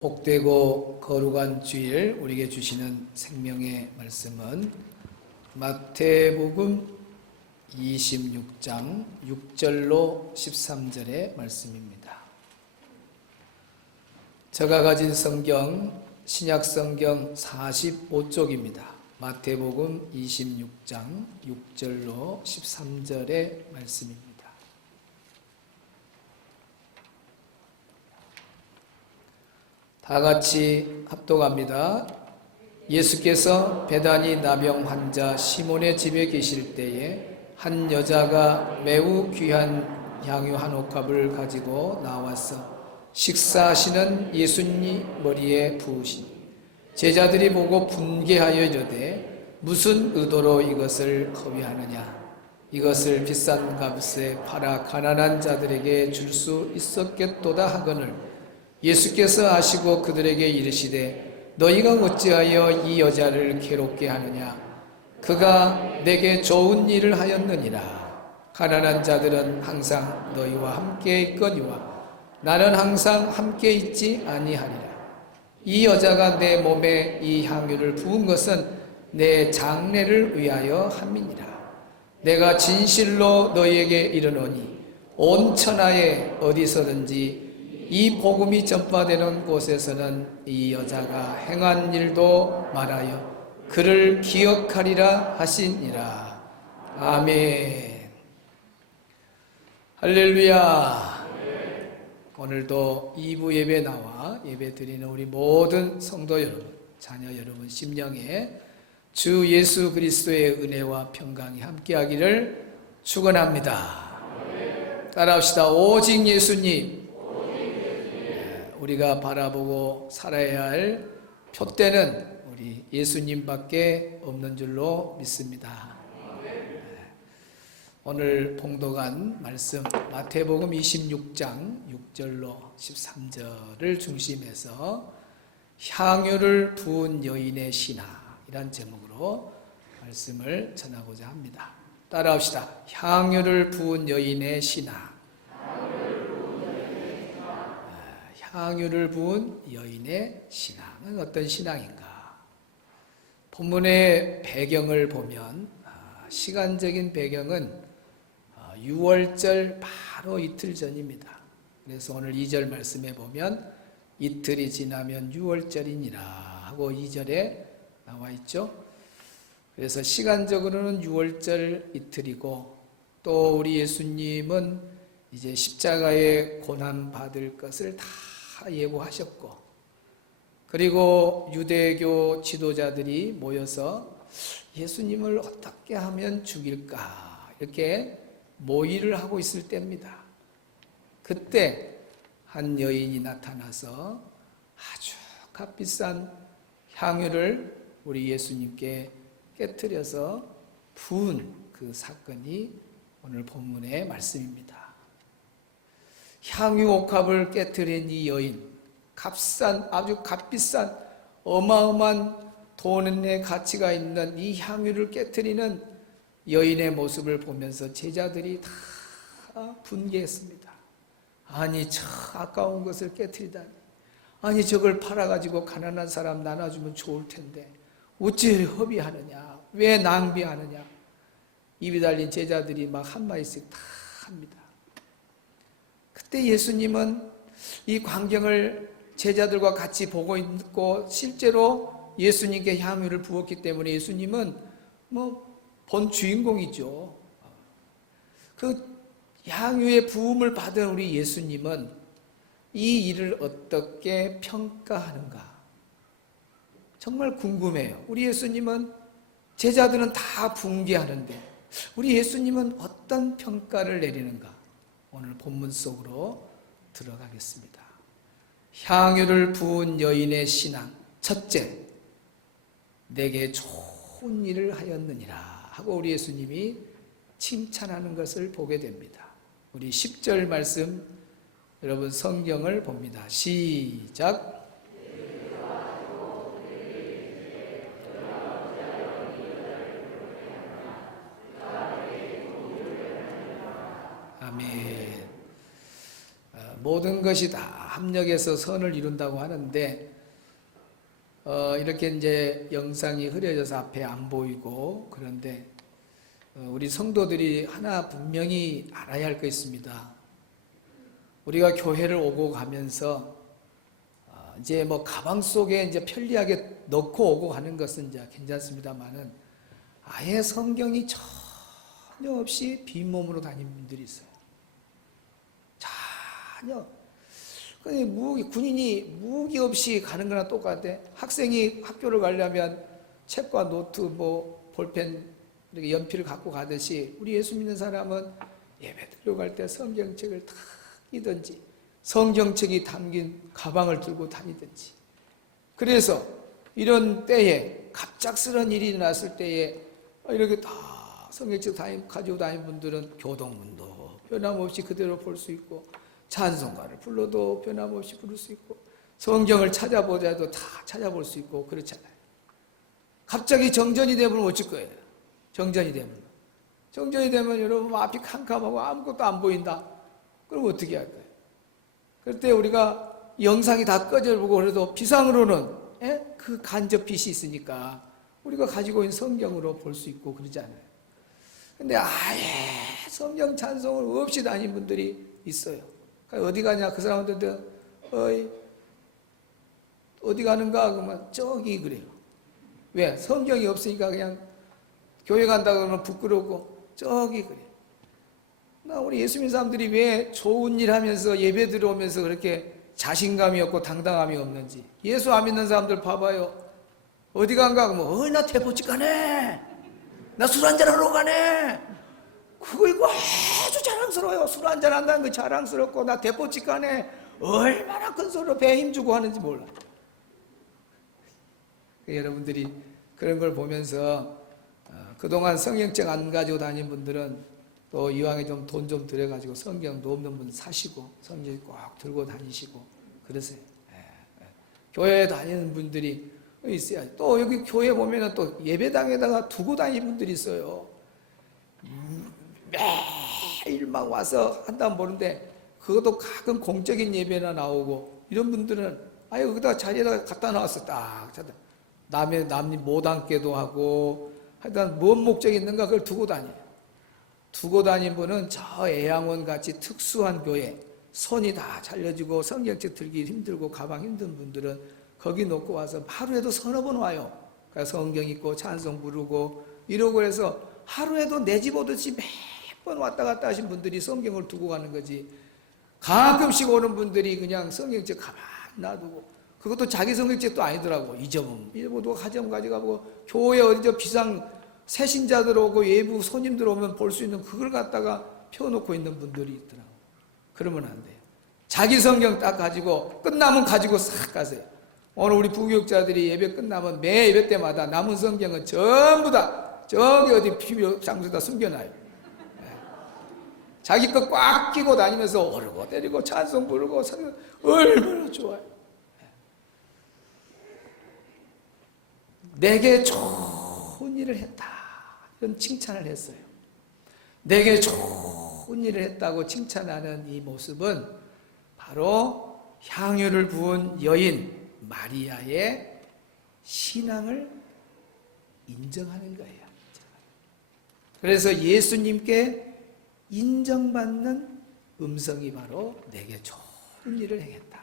복되고 거룩한 주일 우리에게 주시는 생명의 말씀은 마태복음 26장 6절로 13절의 말씀입니다. 제가 가진 성경 신약성경 45쪽입니다. 마태복음 26장 6절로 13절의 말씀입니다. 다 같이 합독합니다. 예수께서 베다니 나병 환자 시몬의 집에 계실 때에 한 여자가 매우 귀한 향유 한 옥합을 가지고 나와서 식사하시는 예수님 머리에 부으시니 제자들이 보고 분개하여 이르되 무슨 의도로 이것을 허위하느냐, 이것을 비싼 값에 팔아 가난한 자들에게 줄 수 있었겠도다 하거늘 예수께서 아시고 그들에게 이르시되 너희가 어찌하여 이 여자를 괴롭게 하느냐, 그가 내게 좋은 일을 하였느니라. 가난한 자들은 항상 너희와 함께 있거니와 나는 항상 함께 있지 아니하리라. 이 여자가 내 몸에 이 향유를 부은 것은 내 장례를 위하여 함이니라. 내가 진실로 너희에게 이르노니 온 천하에 어디서든지 이 복음이 전파되는 곳에서는 이 여자가 행한 일도 말하여 그를 기억하리라 하시니라. 아멘. 할렐루야. 오늘도 2부 예배 나와 예배 드리는 우리 모든 성도 여러분, 자녀 여러분 심령에 주 예수 그리스도의 은혜와 평강이 함께하기를 축원합니다. 따라합시다. 오직 예수님. 우리가 바라보고 살아야 할 표대는 우리 예수님밖에 없는 줄로 믿습니다. 오늘 봉독한 말씀 마태복음 26장 6절로 13절을 중심해서 향유를 부은 여인의 신앙이란 제목으로 말씀을 전하고자 합니다. 따라합시다. 향유를 부은 여인의 신앙. 향유를 부은 여인의 신앙은 어떤 신앙인가? 본문의 배경을 보면 시간적인 배경은 6월절 바로 이틀 전입니다. 그래서 오늘 2절 말씀에 보면 이틀이 지나면 6월절이니라 하고 2절에 나와 있죠. 그래서 시간적으로는 6월절 이틀이고 또 우리 예수님은 이제 십자가에 고난 받을 것을 다 예고하셨고, 그리고 유대교 지도자들이 모여서 예수님을 어떻게 하면 죽일까 이렇게 모의를 하고 있을 때입니다. 그때 한 여인이 나타나서 아주 값비싼 향유를 우리 예수님께 깨뜨려서 부은 그 사건이 오늘 본문의 말씀입니다. 향유 옥합을 깨뜨린 이 여인, 아주 값비싼 어마어마한 돈의 가치가 있는 이 향유를 깨뜨리는 여인의 모습을 보면서 제자들이 다 분개했습니다. 아니, 저 아까운 것을 깨뜨리다니. 아니, 저걸 팔아가지고 가난한 사람 나눠주면 좋을 텐데 어찌 허비하느냐, 왜 낭비하느냐. 입이 달린 제자들이 막 한마디씩 다 합니다. 그때 예수님은 이 광경을 제자들과 같이 보고 있고 실제로 예수님께 향유를 부었기 때문에 예수님은 본 주인공이죠. 그 향유의 부음을 받은 우리 예수님은 이 일을 어떻게 평가하는가 정말 궁금해요. 우리 예수님은 제자들은 다 분개하는데 우리 예수님은 어떤 평가를 내리는가? 오늘 본문 속으로 들어가겠습니다. 향유를 부은 여인의 신앙. 첫째, 내게 좋은 일을 하였느니라 하고 우리 예수님이 칭찬하는 것을 보게 됩니다. 우리 10절 말씀 여러분 성경을 봅니다. 시작. 아멘. 모든 것이 다 합력해서 선을 이룬다고 하는데 이렇게 이제 영상이 흐려져서 앞에 안 보이고 그런데 우리 성도들이 하나 분명히 알아야 할 거 있습니다. 우리가 교회를 오고 가면서 이제 뭐 가방 속에 이제 편리하게 넣고 오고 가는 것은 이제 괜찮습니다만은 아예 성경이 전혀 없이 빈몸으로 다니는 분들이 있어요. 전혀. 군인이 무기 없이 가는 거나 똑같아. 학생이 학교를 가려면 책과 노트, 뭐 볼펜, 이렇게 연필을 갖고 가듯이 우리 예수 믿는 사람은 예배 드리러 갈 때 성경책을 다 끼든지 성경책이 담긴 가방을 들고 다니든지. 그래서 이런 때에 갑작스런 일이 났을 때에 이렇게 다 성경책 가지고 다니는 분들은 교동문도 변함없이 그대로 볼 수 있고 찬송가를 불러도 변함없이 부를 수 있고 성경을 찾아보자도 다 찾아볼 수 있고 그렇잖아요. 갑자기 정전이 되면 어쩔 거예요? 정전이 되면 여러분 앞이 캄캄하고 아무것도 안 보인다. 그럼 어떻게 할 거예요? 그럴 때 우리가 영상이 다 꺼져보고 그래도 비상으로는 그 간접 빛이 있으니까 우리가 가지고 있는 성경으로 볼 수 있고 그러잖아요. 근데 아예 성경 찬송을 없이 다니는 분들이 있어요. 어디 가냐? 그 사람들도 어디 가는가? 그러면 저기 그래요. 왜? 성경이 없으니까 그냥 교회 간다 그러면 부끄럽고 저기 그래요. 우리 예수 믿는 사람들이 왜 좋은 일 하면서 예배 들어오면서 그렇게 자신감이 없고 당당함이 없는지. 예수 안 믿는 사람들 봐봐요. 어디 간가? 그러면 나 대포집 가네. 나 술 한잔하러 가네. 그거 이거 아주 자랑스러워요. 술 한잔 한다는 거 자랑스럽고 나 대포집 가네. 얼마나 큰 소리로 배 힘주고 하는지 몰라. 여러분들이 그런 걸 보면서 그동안 성경책 안 가지고 다닌 분들은 또 이왕에 좀 돈 좀 들여가지고 성경도 없는 분 사시고 성경 꼭 들고 다니시고 그러세요. 교회에 다니는 분들이 있어야. 또 여기 교회 보면은 또 예배당에다가 두고 다니는 분들이 있어요. 매일 막 와서 한다면 모르는데 그것도 가끔 공적인 예배나 나오고 이런 분들은 아예 거기다가 자리에다가 갖다 놔왔어. 딱 남이 못 앉게도 하고 하여튼 뭔 목적이 있는가 그걸 두고 다녀요. 두고 다닌 분은 저 애양원 같이 특수한 교회 손이 다 잘려지고 성경책 들기 힘들고 가방 힘든 분들은 거기 놓고 와서 하루에도 서너 번 와요. 그러니까 성경 읽고 찬송 부르고 이러고 해서 하루에도 내 집 오듯이 몇 번 왔다 갔다 하신 분들이 성경을 두고 가는 거지. 가끔씩 오는 분들이 그냥 성경책 가만 놔두고 그것도 자기 성경책도 아니더라고. 잊어보면 누가 가져오면 가져가고 교회 어디 저 비상 새신자들 오고 외부 손님들 오면 볼 수 있는 그걸 갖다가 펴놓고 있는 분들이 있더라고. 그러면 안 돼요. 자기 성경 딱 가지고 끝나면 가지고 싹 가세요. 오늘 우리 부교육자들이 예배 끝나면 매 예배 때마다 남은 성경은 전부 다 저기 어디 비료 장소에다 숨겨놔요. 자기 거 꽉 끼고 다니면서 오르고 때리고 찬송 부르고 얼마나 좋아요. 내게 좋은 일을 했다. 이런 칭찬을 했어요. 내게 좋은 일을 했다고 칭찬하는 이 모습은 바로 향유를 부은 여인 마리아의 신앙을 인정하는 거예요. 그래서 예수님께 인정받는 음성이 바로 내게 좋은 일을 행했다.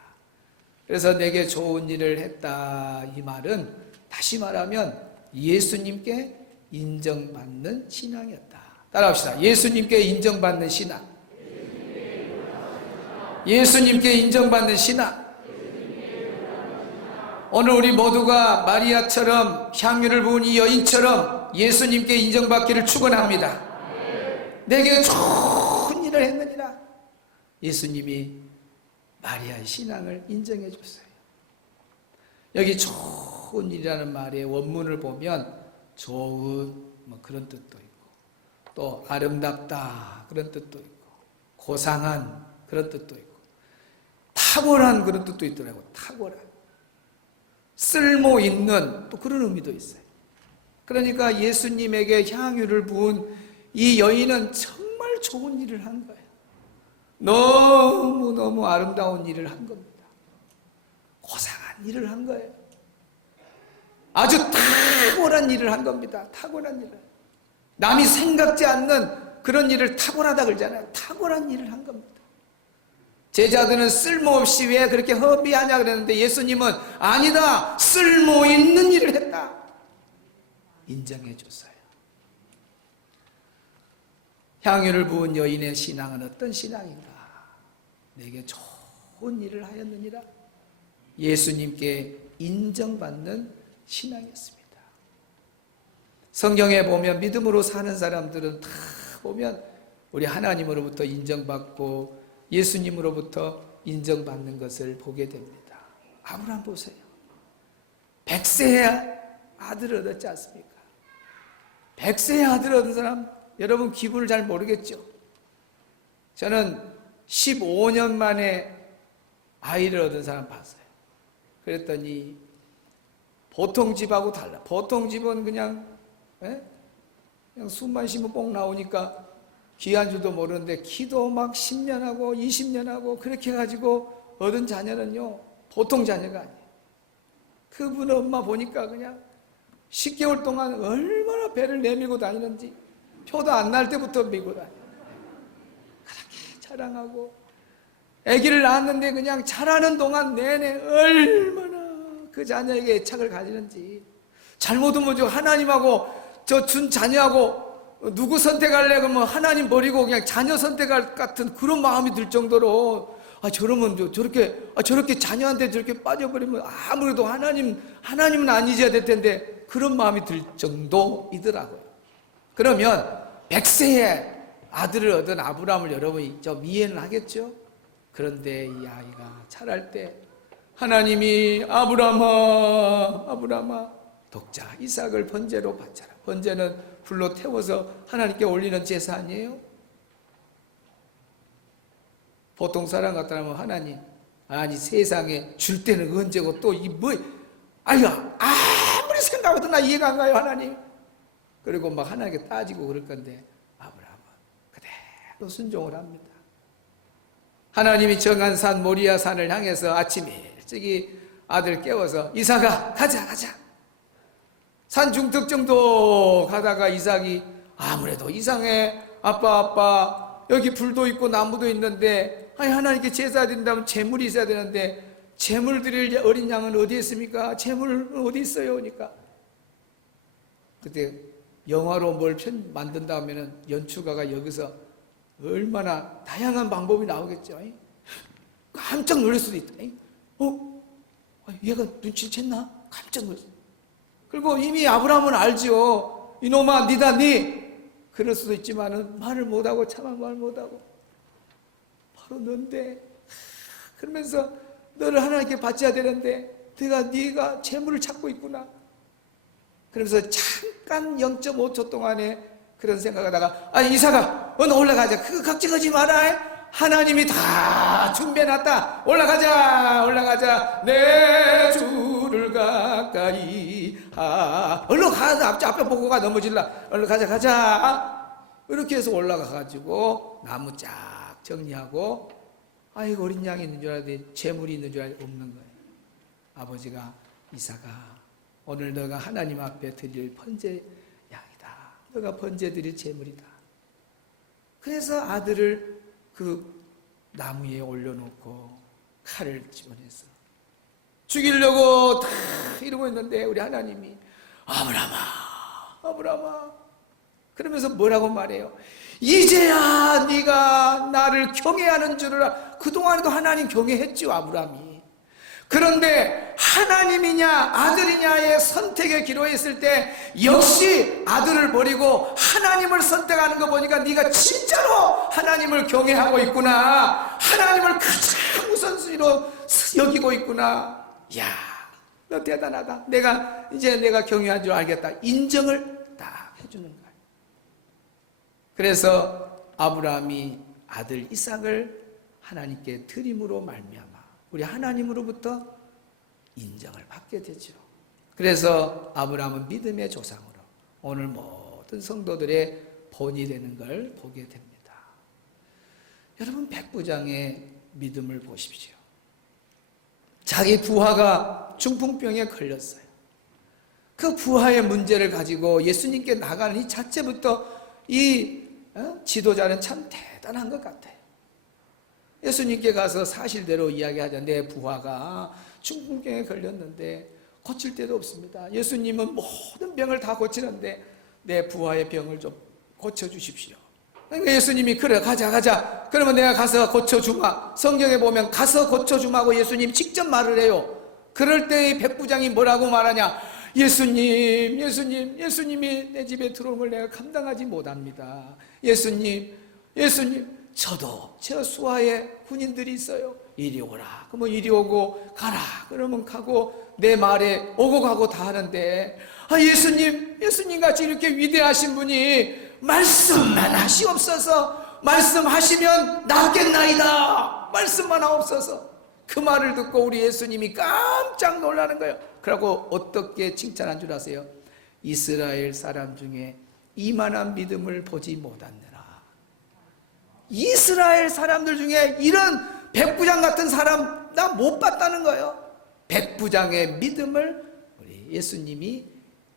그래서 내게 좋은 일을 했다 이 말은 다시 말하면 예수님께 인정받는 신앙이었다. 따라합시다. 예수님께 인정받는 신앙. 예수님께 인정받는 신앙. 오늘 우리 모두가 마리아처럼 향유를 부은 이 여인처럼 예수님께 인정받기를 축원합니다. 내게 좋은 일을 했느니라. 예수님이 마리아의 신앙을 인정해 줬어요. 여기 좋은 일이라는 말의 원문을 보면 좋은 뭐 그런 뜻도 있고 또 아름답다 그런 뜻도 있고 고상한 그런 뜻도 있고 탁월한 그런 뜻도 있더라고요. 탁월한 쓸모 있는 또 그런 의미도 있어요. 그러니까 예수님에게 향유를 부은 이 여인은 정말 좋은 일을 한 거예요. 너무너무 아름다운 일을 한 겁니다. 고상한 일을 한 거예요. 아주 탁월한 일을 한 겁니다. 탁월한 일을. 남이 생각지 않는 그런 일을 탁월하다 그러잖아요. 탁월한 일을 한 겁니다. 제자들은 쓸모없이 왜 그렇게 허비하냐 그랬는데 예수님은 아니다, 쓸모 있는 일을 했다 인정해 줬어요. 향유를 부은 여인의 신앙은 어떤 신앙인가? 내게 좋은 일을 하였느니라. 예수님께 인정받는 신앙이었습니다. 성경에 보면 믿음으로 사는 사람들은 다 보면 우리 하나님으로부터 인정받고 예수님으로부터 인정받는 것을 보게 됩니다. 아브라함 보세요. 100세의 아들을 얻었지 않습니까? 100세의 아들을 얻은 사람 여러분 기분을 잘 모르겠죠? 저는 15년 만에 아이를 얻은 사람 봤어요. 그랬더니 보통 집하고 달라. 보통 집은 그냥 숨만 쉬면 뽕 나오니까 귀한 줄도 모르는데 기도 막 10년 하고 20년 하고 그렇게 해가지고 얻은 자녀는요 보통 자녀가 아니에요. 그분 엄마 보니까 그냥 10개월 동안 얼마나 배를 내밀고 다니는지 표도 안 날 때부터 밀고 다녀요. 그렇게 자랑하고 아기를 낳았는데 그냥 자라는 동안 내내 얼마나 그 자녀에게 애착을 가지는지. 잘못은 뭐죠? 하나님하고 저 준 자녀하고 누구 선택할래? 그러면 하나님 버리고 그냥 자녀 선택할 같은 그런 마음이 들 정도로 저러면 저렇게 자녀한테 저렇게 빠져버리면 아무래도 하나님은 안 잊어야 될 텐데 그런 마음이 들 정도이더라고요. 그러면 100세의 아들을 얻은 아브라함을 여러분이 좀 이해는 하겠죠? 그런데 이 아이가 자랄 때 하나님이 아브라함아 독자 이삭을 번제로 바쳐라. 번제는 불로 태워서 하나님께 올리는 제사 아니에요? 보통 사람 같다면 하나님 아니 세상에 줄 때는 언제고 또 이 아무리 생각해도 나 이해가 안 가요 하나님. 그리고 막 하나님께 따지고 그럴 건데 아브라함은 그대로 순종을 합니다. 하나님이 정한 산 모리아 산을 향해서 아침 일찍이 아들 깨워서 이삭아 가자 산 중턱 정도 가다가 이삭이 아무래도 이상해. 아빠 여기 불도 있고 나무도 있는데 하나님께 제사 드린다면 재물이 있어야 되는데 재물 드릴 어린 양은 어디 있습니까? 재물 어디 있어요? 그러니까 그때 영화로 뭘 만든다 하면은 연출가가 여기서 얼마나 다양한 방법이 나오겠죠. 깜짝 놀랄 수도 있다. 얘가 눈치챘나? 깜짝 놀랐어. 그리고 이미 아브라함은 알죠. 이놈아 니다 그럴 수도 있지만은 말을 못하고 차마 말 못하고 바로 넌데 그러면서 너를 하나님께 바쳐야 되는데 네가 재물을 찾고 있구나. 그러면서 잠깐 0.5초 동안에 그런 생각하다가 이삭아 너 올라가자. 그거 걱정하지 마라. 하나님이 다 준비해놨다. 올라가자. 내 주를 가까이 얼른 가. 앞에 보고 가. 넘어질라. 얼른 가자. 이렇게 해서 올라가가지고 나무 쫙 정리하고 어린 양이 있는 줄 알았더니 재물이 있는 줄 알았더니 없는 거예요. 아버지가 이삭아 오늘 너가 하나님 앞에 드릴 번제 양이다. 너가 번제 드릴 재물이다. 그래서 아들을 그 나무에 올려놓고 칼을 집어내서 죽이려고 다 이러고 있는데 우리 하나님이 아브라함아 그러면서 뭐라고 말해요? 이제야 네가 나를 경외하는 줄을 알아. 그동안에도 하나님 경외했죠 아브라함이. 그런데 하나님이냐 아들이냐의 선택의 기로에 있을 때 역시 아들을 버리고 하나님을 선택하는 거 보니까 네가 진짜로 하나님을 경외하고 있구나. 하나님을 가장 우선순위로 여기고 있구나. 이야 너 대단하다. 내가 경외한 줄 알겠다. 인정을 딱 해주는 거예요. 그래서 아브라함이 아들 이삭을 하나님께 드림으로 말미암아 우리 하나님으로부터 인정을 받게 되죠. 그래서 아브라함은 믿음의 조상으로 오늘 모든 성도들의 본이 되는 걸 보게 됩니다. 여러분 백부장의 믿음을 보십시오. 자기 부하가 중풍병에 걸렸어요. 그 부하의 문제를 가지고 예수님께 나가는 이 자체부터 이 지도자는 참 대단한 것 같아요. 예수님께 가서 사실대로 이야기하자. 내 부하가 중풍병에 걸렸는데 고칠 데도 없습니다. 예수님은 모든 병을 다 고치는데 내 부하의 병을 좀 고쳐주십시오. 그러니까 예수님이 그래 가자 그러면 내가 가서 고쳐주마. 성경에 보면 가서 고쳐주마고 예수님 직접 말을 해요. 그럴 때 이 백부장이 뭐라고 말하냐. 예수님이 내 집에 들어오는 걸 내가 감당하지 못합니다. 예수님 저도 제 수하에 군인들이 있어요. 이리 오라 그러면 이리 오고 가라 그러면 가고 내 말에 오고 가고 다 하는데 예수님 같이 이렇게 위대하신 분이 말씀만 하시옵소서. 말씀하시면 낫겠나이다. 말씀만 하옵소서. 그 말을 듣고 우리 예수님이 깜짝 놀라는 거예요. 그러고 어떻게 칭찬한 줄 아세요? 이스라엘 사람 중에 이만한 믿음을 보지 못하느라. 이스라엘 사람들 중에 이런 백부장 같은 사람 나 못 봤다는 거예요. 백부장의 믿음을 우리 예수님이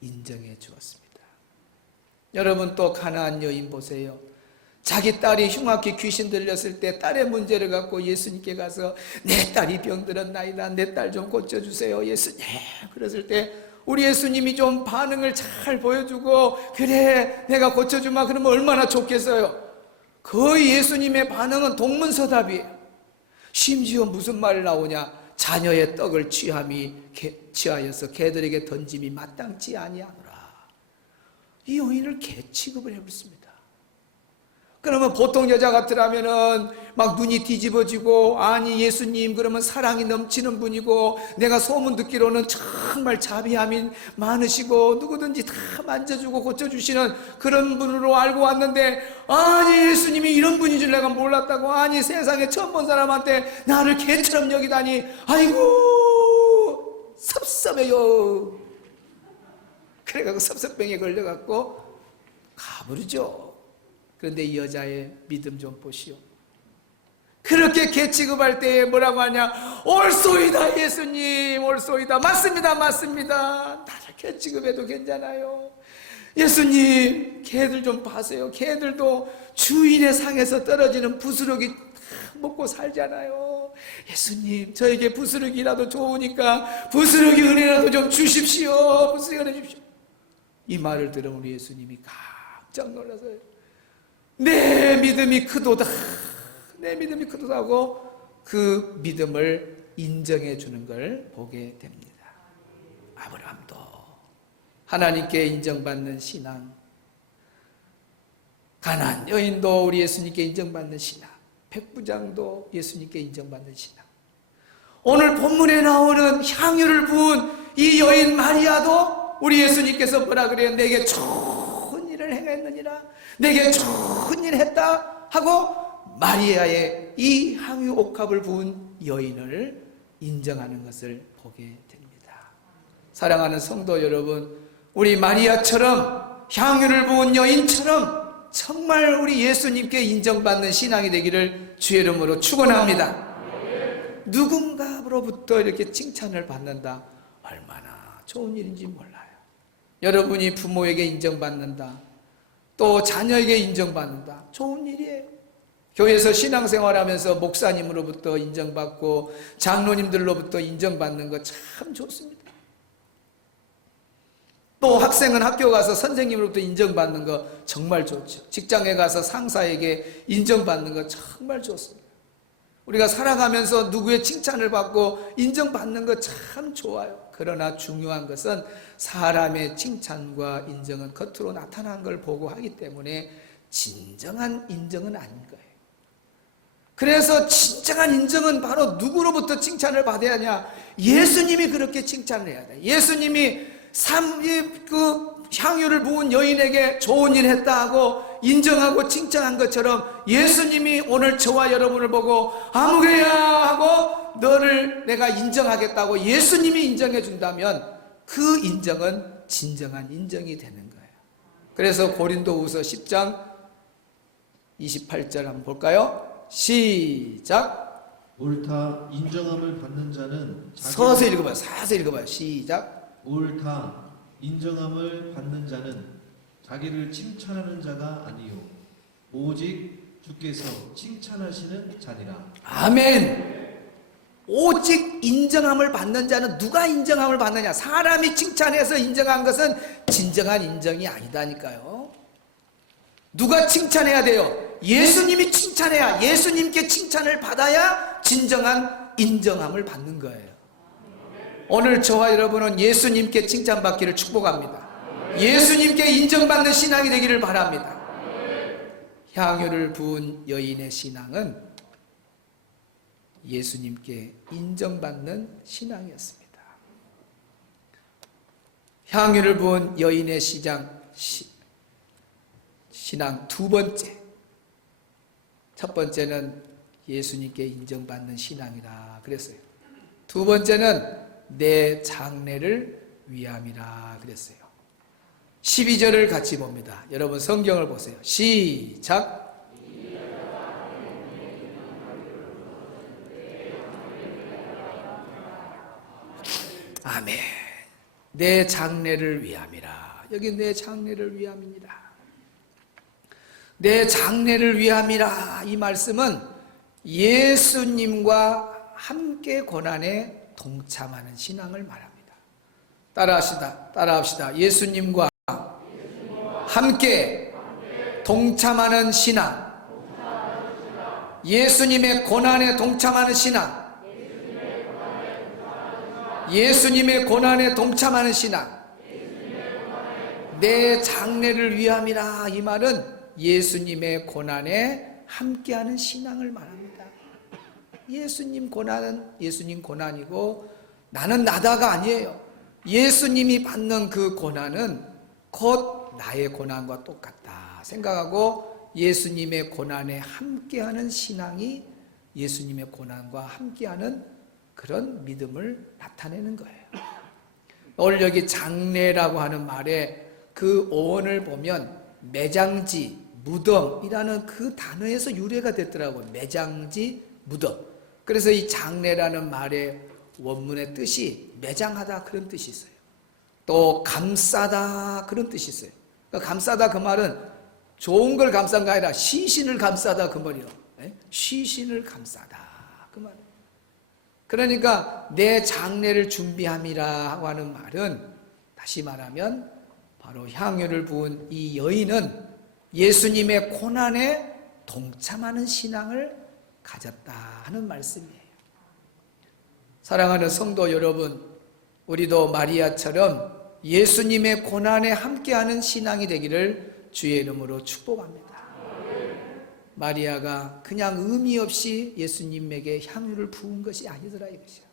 인정해 주었습니다. 여러분 또 가나안 여인 보세요. 자기 딸이 흉악히 귀신 들렸을 때 딸의 문제를 갖고 예수님께 가서 내 딸이 병들었나이다. 내 딸 좀 고쳐주세요 예수님. 그랬을 때 우리 예수님이 좀 반응을 잘 보여주고 그래 내가 고쳐주마 그러면 얼마나 좋겠어요. 거의 예수님의 반응은 동문서답이에요. 심지어 무슨 말이 나오냐. 자녀의 떡을 취하여서 개들에게 던짐이 마땅치 아니하노라. 이 여인을 개 취급을 해버렸습니다. 그러면 보통 여자 같으라면은 막 눈이 뒤집어지고 아니 예수님 그러면 사랑이 넘치는 분이고 내가 소문 듣기로는 정말 자비함이 많으시고 누구든지 다 만져주고 고쳐주시는 그런 분으로 알고 왔는데 아니 예수님이 이런 분인 줄 내가 몰랐다고. 아니 세상에 처음 본 사람한테 나를 개처럼 여기다니 아이고 섭섭해요. 그래갖고 섭섭병에 걸려갖고 가버리죠. 그런데 이 여자의 믿음 좀 보시오. 그렇게 개 취급할 때에 뭐라고 하냐. 옳소이다 예수님 옳소이다. 맞습니다 나를 개 취급해도 괜찮아요. 예수님 개들 좀 봐세요. 개들도 주인의 상에서 떨어지는 부스러기 먹고 살잖아요. 예수님 저에게 부스러기라도 좋으니까 부스러기 은혜라도 좀 주십시오. 부스러기 은혜 주십시오. 이 말을 들은 우리 예수님이 깜짝 놀라서요. 내 믿음이 크도다. 내 믿음이 크도다 하고 그 믿음을 인정해 주는 걸 보게 됩니다. 아브라함도 하나님께 인정받는 신앙, 가나안 여인도 우리 예수님께 인정받는 신앙, 백부장도 예수님께 인정받는 신앙. 오늘 본문에 나오는 향유를 부은 이 여인 마리아도 우리 예수님께서 뭐라 그래요? 내게 좋은 일을 행했느니라. 내게 좋은 일 했다 하고 마리아의 이 향유 옥합을 부은 여인을 인정하는 것을 보게 됩니다. 사랑하는 성도 여러분, 우리 마리아처럼 향유를 부은 여인처럼 정말 우리 예수님께 인정받는 신앙이 되기를 주의 이름으로 축원합니다. 누군가로부터 이렇게 칭찬을 받는다. 얼마나 좋은 일인지 몰라요. 여러분이 부모에게 인정받는다. 또 자녀에게 인정받는다. 좋은 일이에요. 교회에서 신앙생활하면서 목사님으로부터 인정받고 장로님들로부터 인정받는 거 참 좋습니다. 또 학생은 학교 가서 선생님으로부터 인정받는 거 정말 좋죠. 직장에 가서 상사에게 인정받는 거 정말 좋습니다. 우리가 살아가면서 누구의 칭찬을 받고 인정받는 거 참 좋아요. 그러나 중요한 것은 사람의 칭찬과 인정은 겉으로 나타난 걸 보고 하기 때문에 진정한 인정은 아닌 거예요. 그래서 진정한 인정은 바로 누구로부터 칭찬을 받아야 하냐? 예수님이 그렇게 칭찬을 해야 돼. 예수님이 그 향유를 부은 여인에게 좋은 일 했다 하고 인정하고 칭찬한 것처럼 예수님이 오늘 저와 여러분을 보고 아무개야 하고 너를 내가 인정하겠다고 예수님이 인정해 준다면 그 인정은 진정한 인정이 되는 거예요. 그래서 고린도후서 10장 28절 한번 볼까요? 시작. 옳다 인정함을 받는 자는 서서 읽어봐요. 서서 읽어봐요. 시작. 옳다 인정함을 받는 자는 자기를 칭찬하는 자가 아니요 오직 주께서 칭찬하시는 자니라. 아멘. 오직 인정함을 받는 자는 누가 인정함을 받느냐? 사람이 칭찬해서 인정한 것은 진정한 인정이 아니다니까요. 누가 칭찬해야 돼요? 예수님이 칭찬해야, 예수님께 칭찬을 받아야 진정한 인정함을 받는 거예요. 오늘 저와 여러분은 예수님께 칭찬받기를 축복합니다. 예수님께 인정받는 신앙이 되기를 바랍니다. 향유를 부은 여인의 신앙은 예수님께 인정받는 신앙이었습니다. 향유를 부은 여인의 신앙 두 번째. 첫 번째는 예수님께 인정받는 신앙이라 그랬어요. 두 번째는 내 장래를 위함이라 그랬어요. 12절을 같이 봅니다. 여러분 성경을 보세요. 시작. 아멘. 내 장래를 위함이라. 여기 내 장래를 위함입니다. 내 장래를 위함이라. 이 말씀은 예수님과 함께 고난에 동참하는 신앙을 말합니다. 따라합시다. 예수님과 함께 동참하는 신앙. 예수님의 고난에 동참하는 신앙. 예수님의 고난에 동참하는 신앙. 내 장래를 위함이라. 이 말은 예수님의 고난에 함께하는 신앙을 말합니다. 예수님 고난은 예수님 고난이고 나는 나다가 아니에요. 예수님이 받는 그 고난은 곧 나의 고난과 똑같다 생각하고 예수님의 고난에 함께하는 신앙이 예수님의 고난과 함께하는 그런 믿음을 나타내는 거예요. 오늘 여기 장례라고 하는 말에 그 어원을 보면 매장지, 무덤이라는 그 단어에서 유래가 됐더라고요. 매장지, 무덤. 그래서 이 장례라는 말의 원문의 뜻이 매장하다 그런 뜻이 있어요. 또 감싸다 그런 뜻이 있어요. 그러니까 감싸다 그 말은 좋은 걸 감싼 게 아니라 시신을 감싸다 그 말이요. 시신을 감싸다 그 말. 그러니까 내 장례를 준비함이라 하는 말은 다시 말하면 바로 향유를 부은 이 여인은 예수님의 고난에 동참하는 신앙을 가졌다 하는 말씀이에요. 사랑하는 성도 여러분, 우리도 마리아처럼 예수님의 고난에 함께하는 신앙이 되기를 주의 이름으로 축복합니다. 마리아가 그냥 의미 없이 예수님에게 향유를 부은 것이 아니더라 이것이야.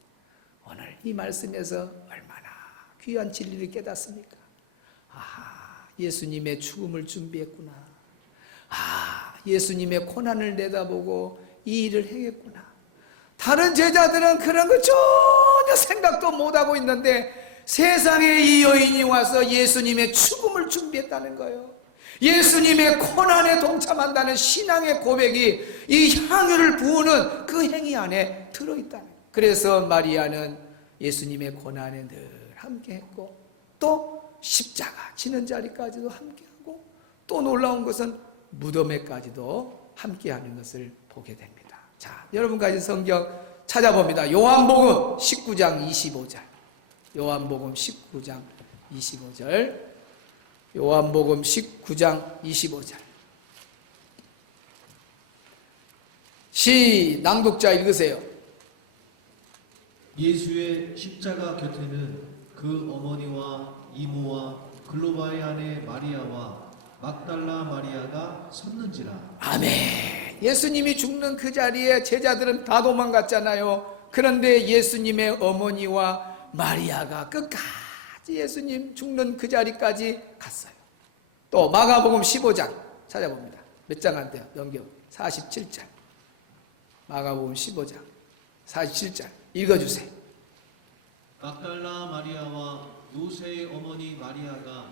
오늘 이 말씀에서 얼마나 귀한 진리를 깨닫습니까? 예수님의 죽음을 준비했구나. 예수님의 고난을 내다보고 이 일을 행했구나. 다른 제자들은 그런 거 전혀 생각도 못하고 있는데 세상에 이 여인이 와서 예수님의 죽음을 준비했다는 거예요. 예수님의 고난에 동참한다는 신앙의 고백이 이 향유를 부으는 그 행위 안에 들어있다는 거예요. 그래서 마리아는 예수님의 고난에 늘 함께했고 또 십자가 지는 자리까지도 함께하고 또 놀라운 것은 무덤에까지도 함께하는 것을 보게 됩니다. 자, 여러분까지 성경 찾아봅니다. 요한복음 19장 25절. 요한복음 19장 25절. 요한복음 19장 25절. 낭독자 읽으세요. 예수의 십자가 곁에는 그 어머니와 이모와 글로바의 아내 마리아와 막달라 마리아가 섰는지라. 아멘. 예수님이 죽는 그 자리에 제자들은 다 도망갔잖아요. 그런데 예수님의 어머니와 마리아가 끝까지 예수님 죽는 그 자리까지 갔어요. 또 마가복음 15장 찾아봅니다. 몇 장 안 돼요. 넘겨. 47장. 마가복음 15장 47장 읽어주세요. 막달라 마리아와 요새의 어머니 마리아가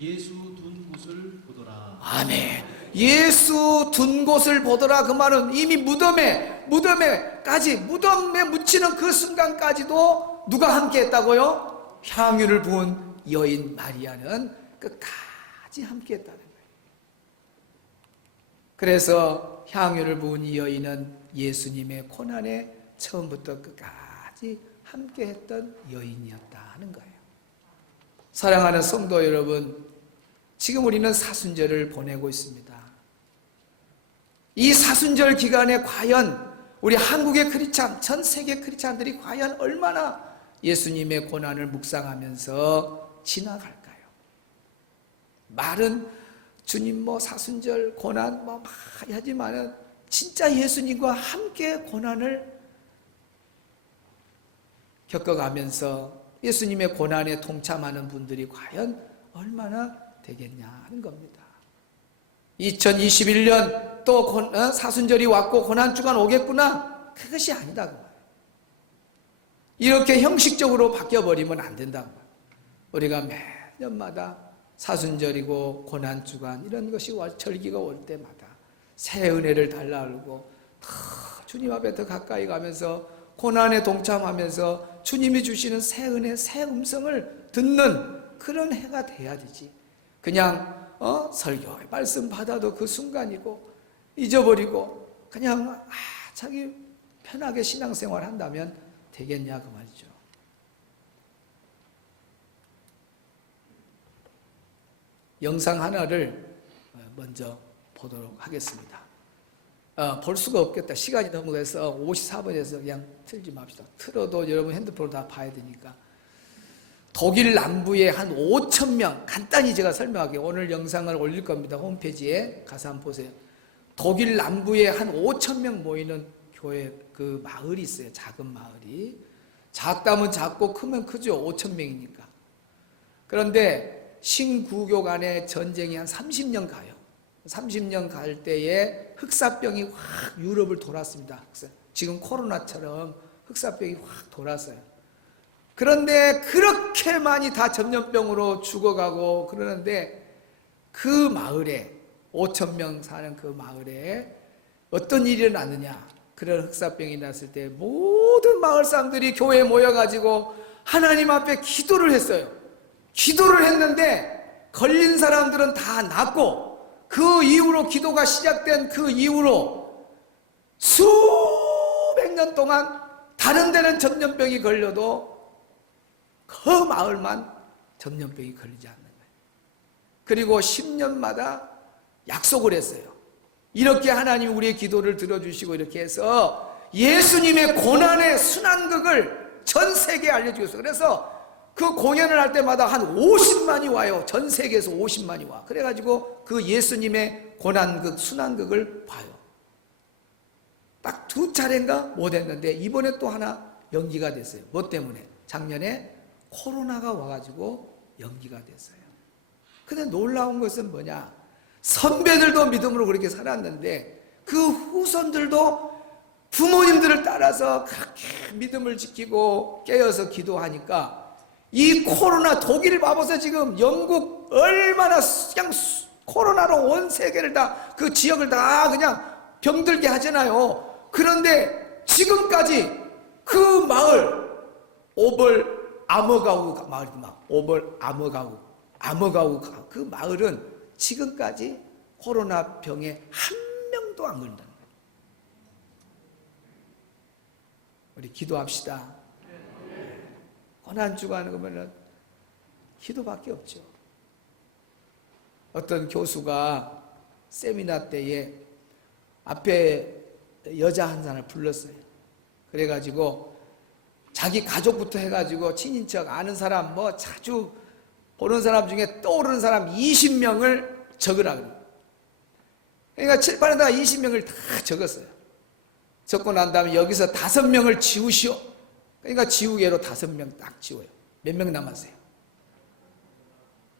예수 둔 곳을 보더라. 아멘. 예수 둔 곳을 보더라. 그 말은 이미 무덤에 묻히는 그 순간까지도 누가 함께 했다고요? 향유를 부은 여인 마리아는 끝까지 함께 했다는 거예요. 그래서 향유를 부은 이 여인은 예수님의 고난에 처음부터 끝까지 함께 했던 여인이었다 하는 거예요. 사랑하는 성도 여러분, 지금 우리는 사순절을 보내고 있습니다. 이 사순절 기간에 과연 우리 한국의 크리스찬, 전 세계 크리스찬들이 과연 얼마나 예수님의 고난을 묵상하면서 지나갈까요? 말은 주님 사순절 고난 많이 하지만은 진짜 예수님과 함께 고난을 겪어가면서 예수님의 고난에 동참하는 분들이 과연 얼마나 되겠냐 하는 겁니다. 2021년 또 사순절이 왔고 고난주간 오겠구나, 그것이 아니다고 말이에요. 이렇게 형식적으로 바뀌어버리면 안 된다고 말이에요. 우리가 매년마다 사순절이고 고난주간 이런 것이 절기가 올 때마다 새 은혜를 달라고 주님 앞에 더 가까이 가면서 고난에 동참하면서 주님이 주시는 새 은혜, 새 음성을 듣는 그런 해가 돼야 되지. 그냥 설교 말씀 받아도 그 순간이고 잊어버리고 그냥 자기 편하게 신앙생활 한다면 되겠냐 그 말이죠. 영상 하나를 먼저 보도록 하겠습니다. 볼 수가 없겠다. 시간이 너무 돼서 54번에서 그냥 틀지 맙시다. 틀어도 여러분 핸드폰으로 다 봐야 되니까. 독일 남부에 한 5,000명, 간단히 제가 설명할게요. 오늘 영상을 올릴 겁니다. 홈페이지에 가서 한번 보세요. 독일 남부에 한 5,000명 모이는 교회 그 마을이 있어요. 작은 마을이. 작다면 작고 크면 크죠. 5,000명이니까. 그런데 신구교 간의 전쟁이 한 30년 가요. 30년 갈 때에 흑사병이 확 유럽을 돌았습니다. 지금 코로나처럼 흑사병이 확 돌았어요. 그런데 그렇게 많이 다 전염병으로 죽어가고 그러는데 그 마을에 5,000명 사는 그 마을에 어떤 일이 일어났느냐. 그런 흑사병이 났을 때 모든 마을 사람들이 교회에 모여가지고 하나님 앞에 기도를 했어요. 기도를 했는데 걸린 사람들은 다 낫고 그 이후로 기도가 시작된 그 이후로 수백 년 동안 다른 데는 전염병이 걸려도 그 마을만 전염병이 걸리지 않는 거예요. 그리고 10년마다 약속을 했어요. 이렇게 하나님 우리의 기도를 들어주시고 이렇게 해서 예수님의 고난의 순환극을 전 세계에 알려주셨어요. 그래서 그 공연을 할 때마다 한 50만이 와요. 전 세계에서 50만이 와. 그래가지고 그 예수님의 고난극, 순환극을 봐요. 딱 2차례인가 못했는데 이번에 또 하나 연기가 됐어요. 뭐 때문에? 작년에 코로나가 와가지고 연기가 됐어요. 근데 놀라운 것은 뭐냐? 선배들도 믿음으로 그렇게 살았는데 그 후손들도 부모님들을 따라서 그렇게 믿음을 지키고 깨어서 기도하니까 이 코로나 독일 봐보세요. 지금 영국 얼마나 그냥 코로나로 온 세계를 다 그 지역을 다 그냥 병들게 하잖아요. 그런데 지금까지 그 마을 오벌 아머가우 마을이구나. 오벌 아머가우 그 마을은 지금까지 코로나 병에 한 명도 안 걸린다는 거예요. 우리 기도합시다. 고난주간 그러면은 기도밖에 없죠. 어떤 교수가 세미나 때에 앞에 여자 한 사람을 불렀어요. 그래가지고 자기 가족부터 해가지고 친인척 아는 사람 뭐 자주 보는 사람 중에 떠오르는 사람 20명을 적으라고. 그러니까 칠판에다가 20명을 다 적었어요. 적고 난 다음에 여기서 5명을 지우시오. 그러니까 지우개로 5명 딱 지워요. 몇 명 남았어요?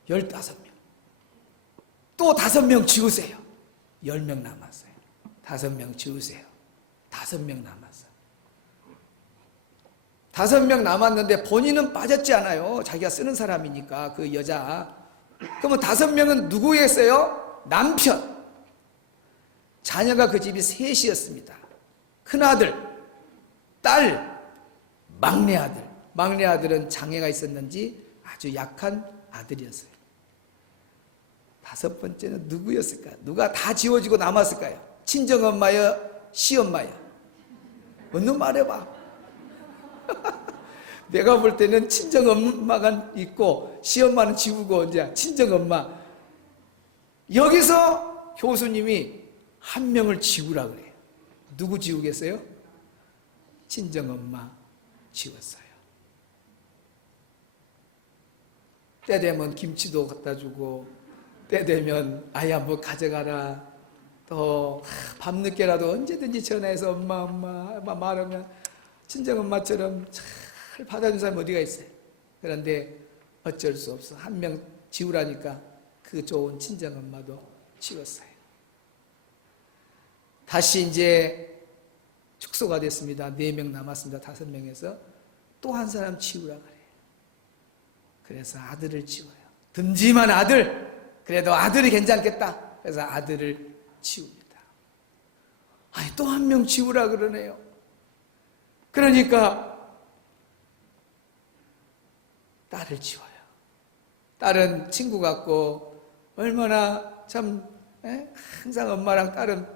15명. 또 5명 지우세요. 10명 남았어요. 5명 지우세요. 5명 남았어요. 5명 남았는데 본인은 빠졌지 않아요. 자기가 쓰는 사람이니까 그 여자 그러면 5명은 누구였어요? 남편. 자녀가 그 집이 셋이었습니다. 큰아들, 딸, 막내 아들. 막내 아들은 장애가 있었는지 아주 약한 아들이었어요. 5번째는 누구였을까요? 누가 다 지워지고 남았을까요? 친정엄마여, 시엄마여? 어느 말해봐. 내가 볼 때는 친정엄마가 있고 시엄마는 지우고 이제 친정엄마. 여기서 교수님이 한 명을 지우라 그래요. 누구 지우겠어요? 친정엄마 지웠어요. 때 되면 김치도 갖다 주고 때 되면 아야 뭐 가져가라. 또 밤늦게라도 언제든지 전화해서 엄마 말하면 친정엄마처럼 잘 받아준 사람이 어디가 있어요. 그런데 어쩔 수 없어. 한 명 지우라니까 그 좋은 친정엄마도 지웠어요. 다시 이제 축소가 됐습니다. 4명 남았습니다. 5명에서 또 한 사람 지우라 그래요. 그래서 아들을 지워요. 듬직한 아들. 그래도 아들이 괜찮겠다. 그래서 아들을 지웁니다. 아니 또 한 명 지우라 그러네요. 그러니까 딸을 지워요. 딸은 친구 같고 얼마나 참 항상 엄마랑 딸은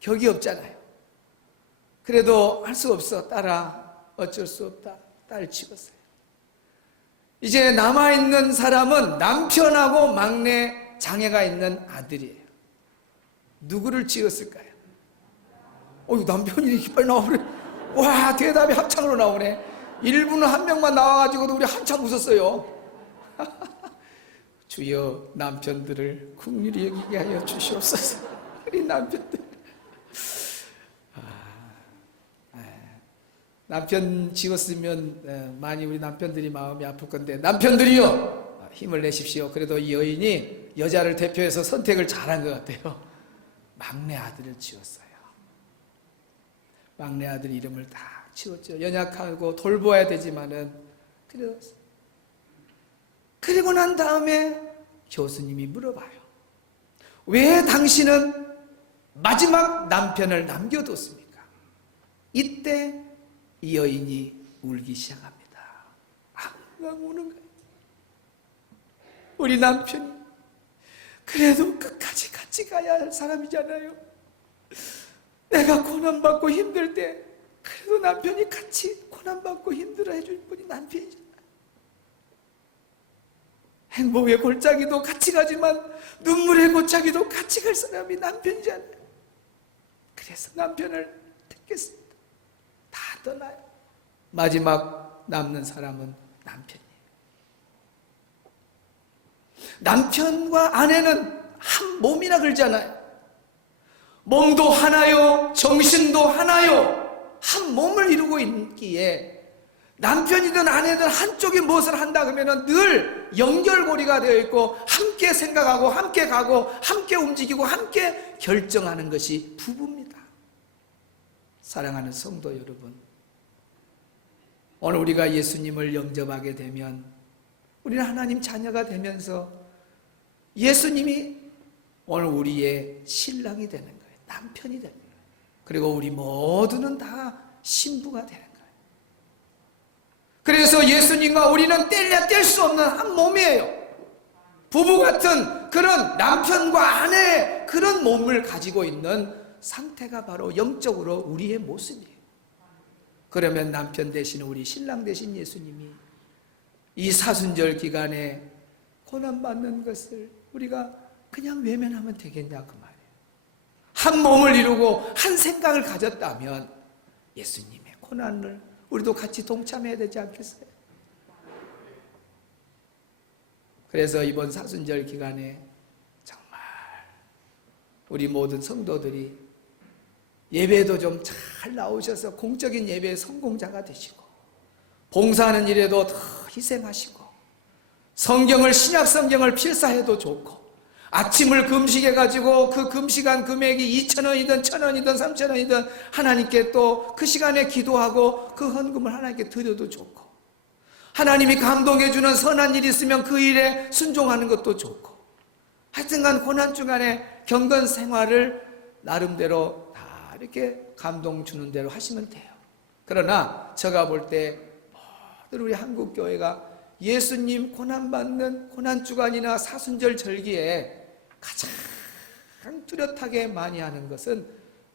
격이 없잖아요. 그래도 할 수 없어. 딸아 어쩔 수 없다. 딸 지웠어요. 이제 남아있는 사람은 남편하고 막내 장애가 있는 아들이에요. 누구를 지었을까요? 남편이 이렇게 빨리 나오네. 와, 대답이 합창으로 나오네. 1분은 한 명만 나와가지고도 우리 한참 웃었어요. 주여 남편들을 긍휼히 여기게 하여 주시옵소서. 우리 남편들. 남편 지었으면 많이 우리 남편들이 마음이 아플 건데 남편들이요 힘을 내십시오. 그래도 이 여인이 여자를 대표해서 선택을 잘한 것 같아요. 막내 아들을 지었어요. 막내 아들 이름을 다 지웠죠. 연약하고 돌보아야 되지만은 그리고 난 다음에 교수님이 물어봐요. 왜 당신은 마지막 남편을 남겨뒀습니까? 이때 이 여인이 울기 시작합니다. 항상 우는 거예요. 우리 남편이 그래도 끝까지 같이 가야 할 사람이잖아요. 내가 고난받고 힘들 때 그래도 남편이 같이 고난받고 힘들어 해줄 분이 남편이잖아요. 행복의 골짜기도 같이 가지만 눈물의 골짜기도 같이 갈 사람이 남편이잖아요. 그래서 남편을 택했습니다. 다 떠나요. 마지막 남는 사람은 남편이에요. 남편과 아내는 한 몸이라 그러잖아요. 몸도 하나요, 정신도 하나요. 한 몸을 이루고 있기에 남편이든 아내든 한쪽이 무엇을 한다 그러면 늘 연결고리가 되어 있고 함께 생각하고 함께 가고 함께 움직이고 함께 결정하는 것이 부부입니다. 사랑하는 성도 여러분, 오늘 우리가 예수님을 영접하게 되면 우리는 하나님 자녀가 되면서 예수님이 오늘 우리의 신랑이 되는 거예요. 남편이 되는 거예요. 그리고 우리 모두는 다 신부가 되는 거예요. 그래서 예수님과 우리는 뗄래야 뗄 수 없는 한 몸이에요. 부부 같은 그런 남편과 아내의 그런 몸을 가지고 있는 상태가 바로 영적으로 우리의 모습이에요. 그러면 남편 대신 우리 신랑 대신 예수님이 이 사순절 기간에 고난받는 것을 우리가 그냥 외면하면 되겠냐 그 말이에요. 한 몸을 이루고 한 생각을 가졌다면 예수님의 고난을 우리도 같이 동참해야 되지 않겠어요? 그래서 이번 사순절 기간에 정말 우리 모든 성도들이 예배도 좀 잘 나오셔서 공적인 예배의 성공자가 되시고 봉사하는 일에도 더 희생하시고 성경을 신약 성경을 필사해도 좋고 아침을 금식해가지고 그 금식한 금액이 2,000원이든 1,000원이든 3,000원이든 하나님께 또 그 시간에 기도하고 그 헌금을 하나님께 드려도 좋고 하나님이 감동해주는 선한 일이 있으면 그 일에 순종하는 것도 좋고, 하여튼간 고난 중간에 경건 생활을 나름대로 다 이렇게 감동 주는 대로 하시면 돼요. 그러나 제가 볼 때 모든 우리 한국 교회가 예수님 고난받는 고난주간이나 사순절 절기에 가장 뚜렷하게 많이 하는 것은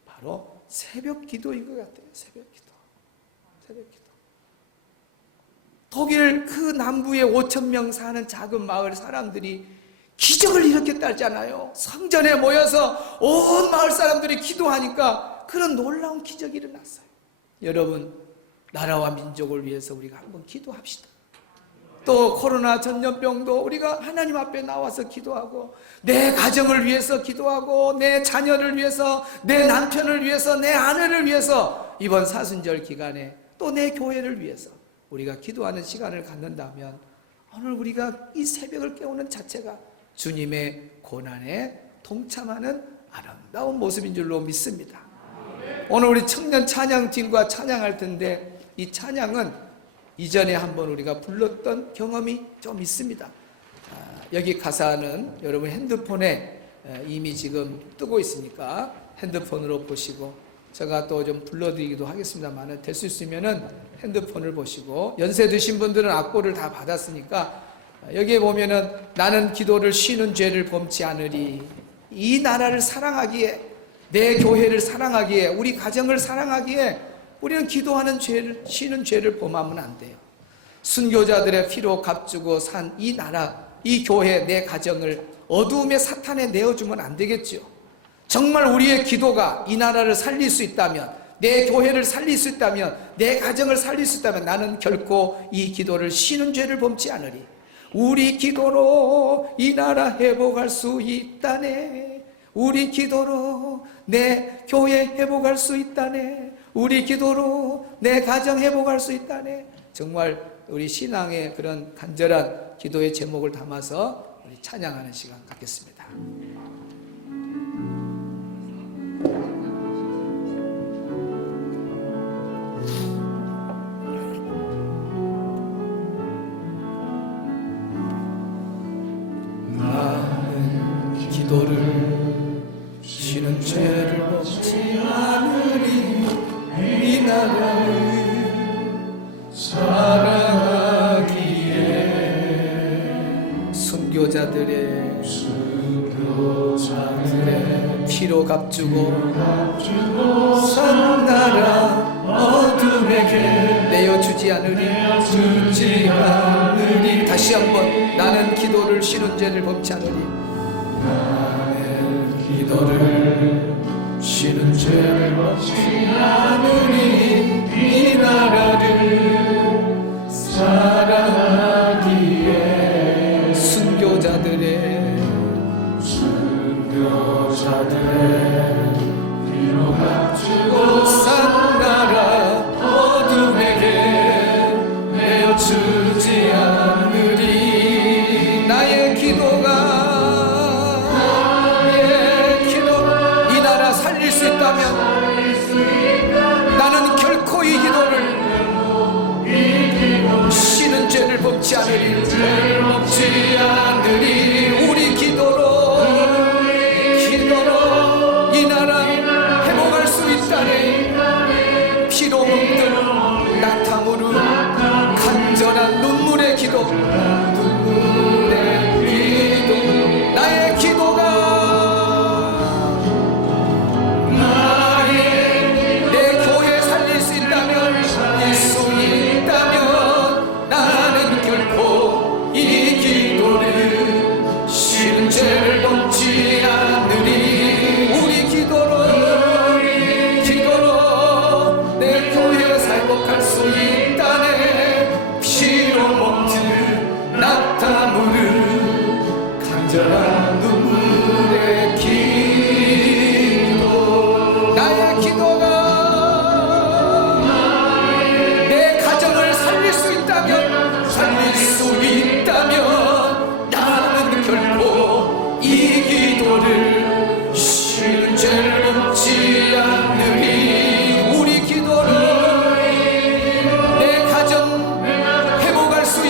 바로 새벽 기도인 것 같아요. 새벽 기도. 독일 그 남부에 5,000명 사는 작은 마을 사람들이 기적을 일으켰다잖아요. 성전에 모여서 온 마을 사람들이 기도하니까 그런 놀라운 기적이 일어났어요. 여러분, 나라와 민족을 위해서 우리가 한번 기도합시다. 또 코로나 전염병도 우리가 하나님 앞에 나와서 기도하고, 내 가정을 위해서 기도하고, 내 자녀를 위해서, 내 남편을 위해서, 내 아내를 위해서, 이번 사순절 기간에 또 내 교회를 위해서 우리가 기도하는 시간을 갖는다면 오늘 우리가 이 새벽을 깨우는 자체가 주님의 고난에 동참하는 아름다운 모습인 줄로 믿습니다. 오늘 우리 청년 찬양팀과 찬양할 텐데, 이 찬양은 이전에 한번 우리가 불렀던 경험이 좀 있습니다. 여기 가사는 여러분 핸드폰에 이미 지금 뜨고 있으니까 핸드폰으로 보시고, 제가 또 좀 불러드리기도 하겠습니다만 될 수 있으면은 핸드폰을 보시고, 연세 드신 분들은 악보를 다 받았으니까 여기에 보면은 나는 기도를 쉬는 죄를 범치 않으리. 이 나라를 사랑하기에, 내 교회를 사랑하기에, 우리 가정을 사랑하기에 우리는 기도하는 죄를, 쉬는 죄를 범하면 안 돼요. 순교자들의 피로 값주고 산 이 나라, 이 교회, 내 가정을 어두움의 사탄에 내어주면 안 되겠죠. 정말 우리의 기도가 이 나라를 살릴 수 있다면, 내 교회를 살릴 수 있다면, 내 가정을 살릴 수 있다면 나는 결코 이 기도를 쉬는 죄를 범치 않으리. 우리 기도로 이 나라 회복할 수 있다네. 우리 기도로 내 교회 회복할 수 있다네. 우리 기도로 내 가정 회복할 수 있다네. 정말 우리 신앙의 그런 간절한 기도의 제목을 담아서 우리 찬양하는 시간 갖겠습니다. 나는 기도를 쉬는 죄를 범치 않으리. 이 나라를 사랑하기에 순교자들의 피로 값주고 산 나라 어둠에게 내어주지 않으리. 주지 않으리. 다시 한번, 나는 기도를 쉬는 죄를 범치 않으리. 나는 기도를 쉬는 죄를 범치 않으리. 이 나라를 사랑하기에 순교자들의 피로 값주고 산 나라 어둠에게 내어주지 않으리. 나의 기도가, 나의 기도, 이 나라 살릴 수 있다면 나는 결코 이 기도를 쉬는 죄를 범치 않으리. 우리 기도로 이 나라 회복할 수 있다네. 피로 묻은 낙타무르 간절한 눈물의 기도, 나의 기도가, 내 교회 살릴 수 있다면, 일 수 있다면 나는 결코 이 기도를 쉬는 죄를 범치 않으리. 우리 기도로 내 교회가 회복할 수 있다네. 피로 먹는 낙타무르 간절한 눈물의 기도. 나의 기도가 내 가정을 살릴 수 있다면, 나는 결코 이 기도를 쉬는 죄를 범치 않으리. 우리 기도로 내 가정 회복할 수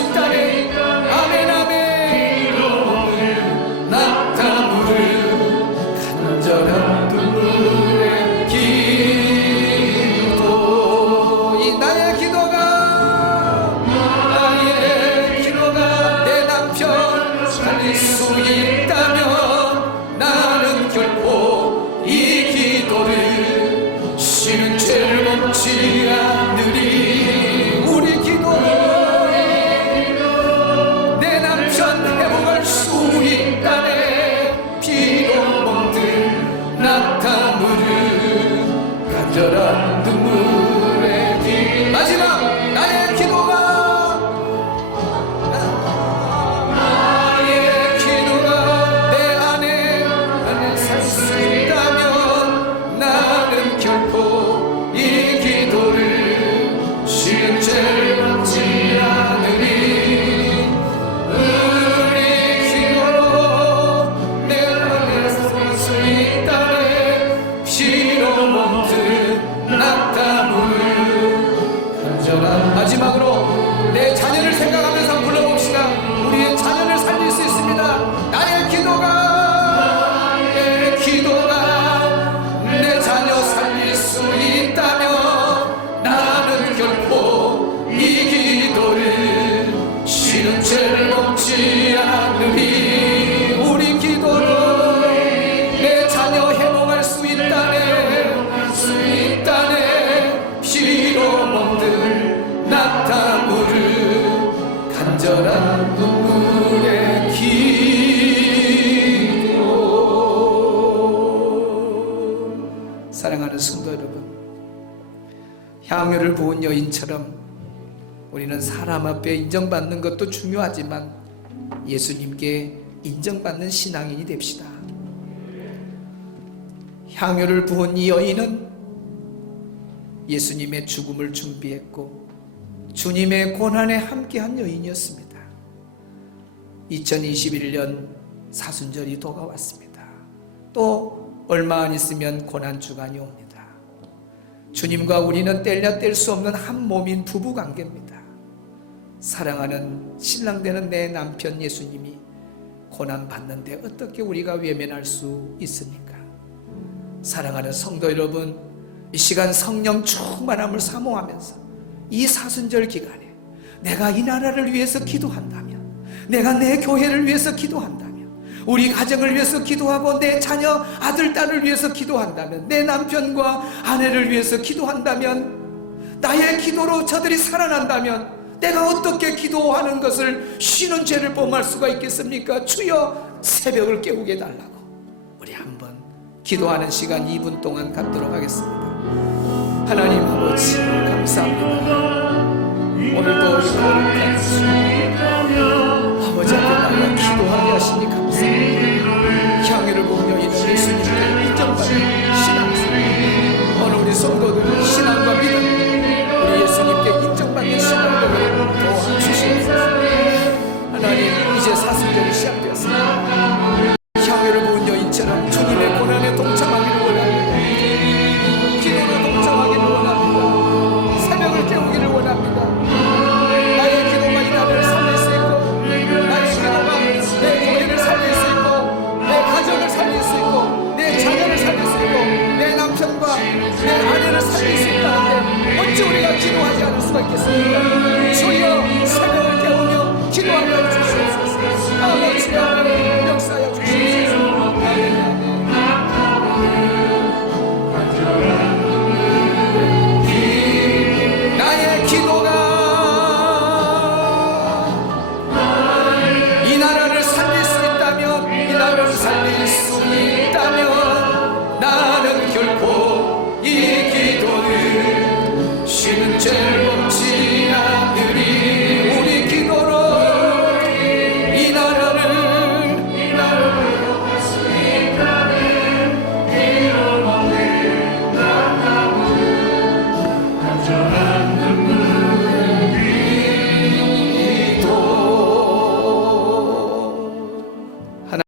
먹지 않으리. 우리 기도는 내 자녀 해몽할 수 있다네, 수 있다네. 피로 먹들 낙타 무릎 간절한 눈물의 기도. 사랑하는 성도 여러분, 향유를 부은 여인처럼 우리는 사람 앞에 인정받는 것도 중요하지만 예수님께 인정받는 신앙인이 됩시다. 향유를 부은 이 여인은 예수님의 죽음을 준비했고 주님의 고난에 함께한 여인이었습니다. 2021년 사순절이 다가왔습니다. 또 얼마 안 있으면 고난주간이 옵니다. 주님과 우리는 뗄려 뗄 수 없는 한 몸인 부부관계입니다. 사랑하는 신랑 되는 내 남편 예수님이 고난받는데 어떻게 우리가 외면할 수 있습니까? 사랑하는 성도 여러분, 이 시간 성령 충만함을 사모하면서 이 사순절 기간에 내가 이 나라를 위해서 기도한다면, 내가 내 교회를 위해서 기도한다면, 우리 가정을 위해서 기도하고 내 자녀 아들 딸을 위해서 기도한다면, 내 남편과 아내를 위해서 기도한다면, 나의 기도로 저들이 살아난다면 내가 어떻게 기도하는 것을 쉬는 죄를 범할 수가 있겠습니까? 주여 새벽을 깨우게 해달라고 우리 한번 기도하는 시간 2분 동안 갖도록 하겠습니다. 하나님 아버지 감사합니다. 오늘도 거룩한 주 아버지 앞에 나와 기도하게 하시니 감사합니다. 향유를 부은 여인은 예수님께 인정받는 신앙생, 오늘 우리 성도들은 신앙과 믿음, 우리 예수님께 인정받는 신앙으로 도와주시옵소서. 하나님, 이제 사순절이 시작되었습니다.